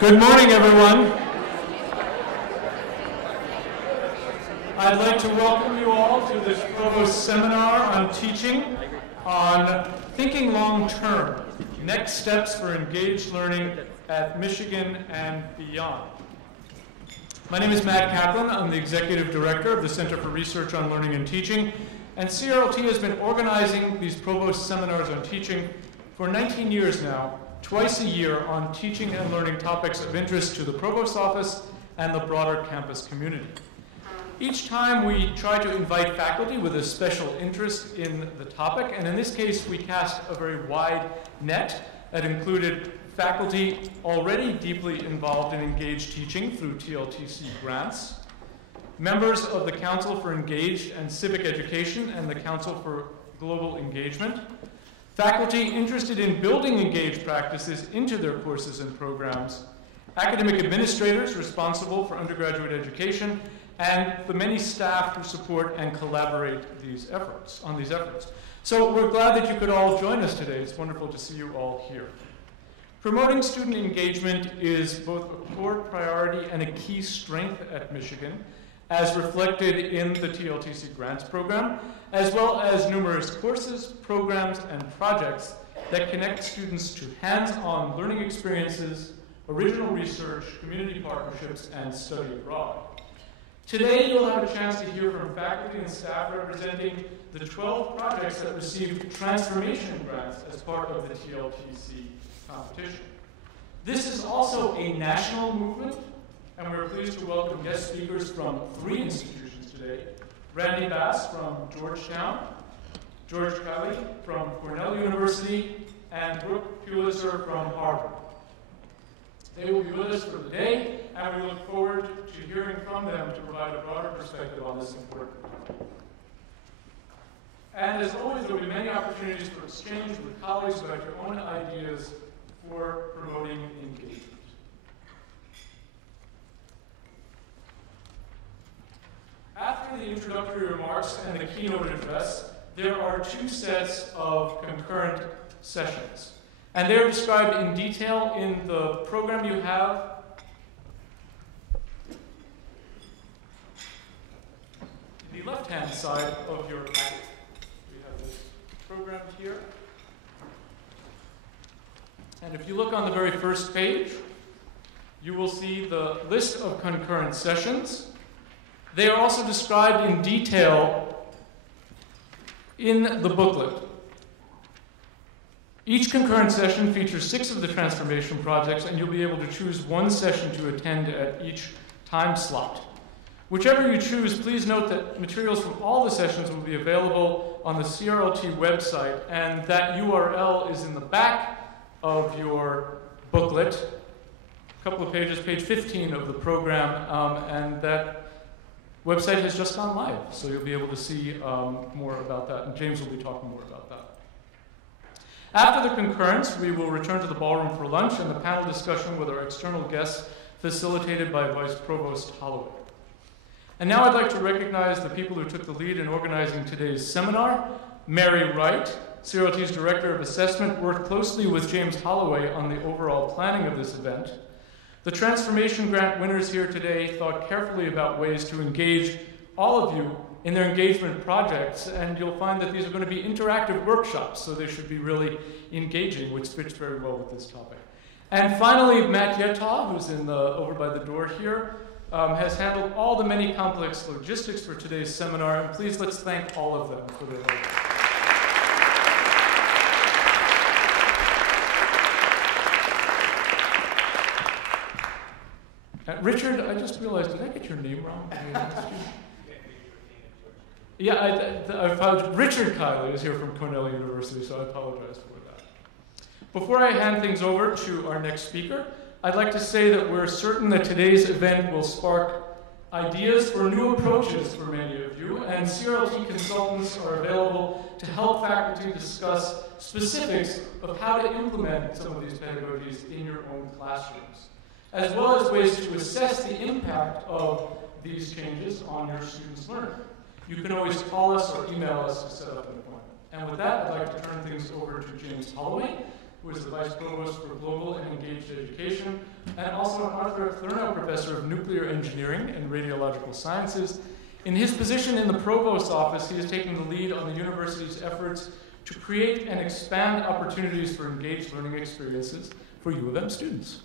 Good morning, everyone. I'd like to welcome you all to this Provost seminar on teaching on thinking long-term, next steps for engaged learning at Michigan and beyond. My name is Matt Kaplan. I'm the Executive Director of the Center for Research on Learning and Teaching, and CRLT has been organizing these Provost seminars on teaching for 19 years now, twice a year on teaching and learning topics of interest to the Provost Office and the broader campus community. Each time we try to invite faculty with a special interest in the topic, and in this case we cast a very wide net that included faculty already deeply involved in engaged teaching through TLTC grants, members of the Council for Engaged and Civic Education and the Council for Global Engagement, faculty interested in building engaged practices into their courses and programs, academic administrators responsible for undergraduate education, and the many staff who support and collaborate on these efforts. So we're glad that you could all join us today. It's wonderful to see you all here. Promoting student engagement is both a core priority and a key strength at Michigan, as reflected in the TLTC grants program, as well as numerous courses, programs, and projects that connect students to hands-on learning experiences, original research, community partnerships, and study abroad. Today, you'll have a chance to hear from faculty and staff representing the 12 projects that received transformation grants as part of the TLTC competition. This is also a national movement, and we're pleased to welcome guest speakers from 3 institutions today: Randy Bass from Georgetown, George Kelly from Cornell University, and Brooke Pulitzer from Harvard. They will be with us for the day, and we look forward to hearing from them to provide a broader perspective on this important topic. And as always, there will be many opportunities for exchange with colleagues about your own ideas for promoting engagement. After the introductory remarks and the keynote address, there are 2 sets of concurrent sessions. And they're described in detail in the program you have. The left-hand side of your packet. We have this program here. And if you look on the very first page, you will see the list of concurrent sessions. They are also described in detail in the booklet. Each concurrent session features 6 of the transformation projects, and you'll be able to choose one session to attend at each time slot. Whichever you choose, please note that materials from all the sessions will be available on the CRLT website, and that URL is in the back of your booklet, a couple of pages, page 15 of the program, and that website has just gone live, so you'll be able to see more about that, and James will be talking more about that. After the concurrence, we will return to the ballroom for lunch and the panel discussion with our external guests, facilitated by Vice Provost Holloway. And now I'd like to recognize the people who took the lead in organizing today's seminar. Mary Wright, CRLT's Director of Assessment, worked closely with James Holloway on the overall planning of this event. The Transformation Grant winners here today thought carefully about ways to engage all of you in their engagement projects, and you'll find that these are going to be interactive workshops, so they should be really engaging, which fits very well with this topic. And finally, Matt Yetaw, who's over by the door here, has handled all the many complex logistics for today's seminar, and please let's thank all of them for their help. Richard, I just realized, did I get your name wrong? Richard Kiley is here from Cornell University, so I apologize for that. Before I hand things over to our next speaker, I'd like to say that we're certain that today's event will spark ideas for new approaches for many of you, and CRLT consultants are available to help faculty discuss specifics of how to implement some of these pedagogies in your own classrooms, as well as ways to assess the impact of these changes on your students' learning. You can always call us or email us to set up an appointment. And with that, I'd like to turn things over to James Holloway, who is the Vice Provost for Global and Engaged Education, and also an Arthur Thurnow Professor of Nuclear Engineering and Radiological Sciences. In his position in the Provost's office, he is taking the lead on the university's efforts to create and expand opportunities for engaged learning experiences for U of M students.